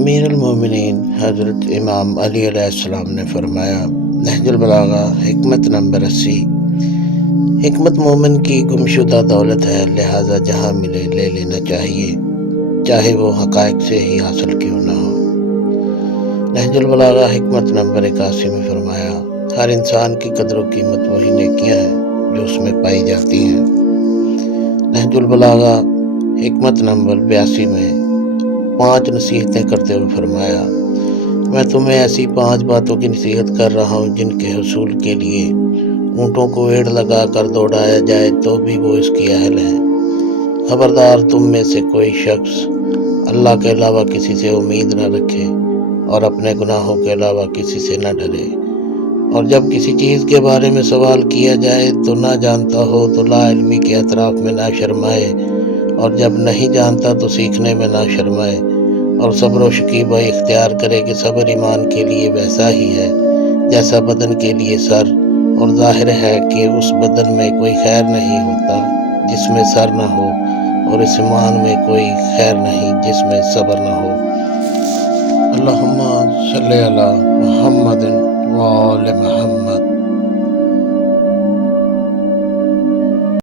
امیر المومنین حضرت امام علی علیہ السلام نے فرمایا، نہج البلاغہ حکمت نمبر 80، حکمت مومن کی گمشدہ دولت ہے، لہٰذا جہاں ملے لے لینا چاہیے، چاہے وہ حقائق سے ہی حاصل کیوں نہ ہو۔ نہج البلاغہ حکمت نمبر 81 میں فرمایا، ہر انسان کی قدر و قیمت وہی نیکیاں ہیں جو اس میں پائی جاتی ہیں۔ نہج البلاغہ حکمت نمبر 82 میں 5 نصیحتیں کرتے ہوئے فرمایا، میں تمہیں ایسی 5 باتوں کی نصیحت کر رہا ہوں جن کے حصول کے لیے اونٹوں کو ایڑ لگا کر دوڑایا جائے تو بھی وہ اس کی اہل ہیں۔ خبردار، تم میں سے کوئی شخص اللہ کے علاوہ کسی سے امید نہ رکھے اور اپنے گناہوں کے علاوہ کسی سے نہ ڈرے، اور جب کسی چیز کے بارے میں سوال کیا جائے تو نہ جانتا ہو تو لا علمی کے اطراف میں نہ شرمائے، اور جب نہیں جانتا تو سیکھنے میں نہ شرمائے، اور صبر و شکیبہ اختیار کرے کہ صبر ایمان کے لیے ویسا ہی ہے جیسا بدن کے لیے سر، اور ظاہر ہے کہ اس بدن میں کوئی خیر نہیں ہوتا جس میں سر نہ ہو، اور اس ایمان میں کوئی خیر نہیں جس میں صبر نہ ہو۔ اللہم صلی علی محمد و آل محمد۔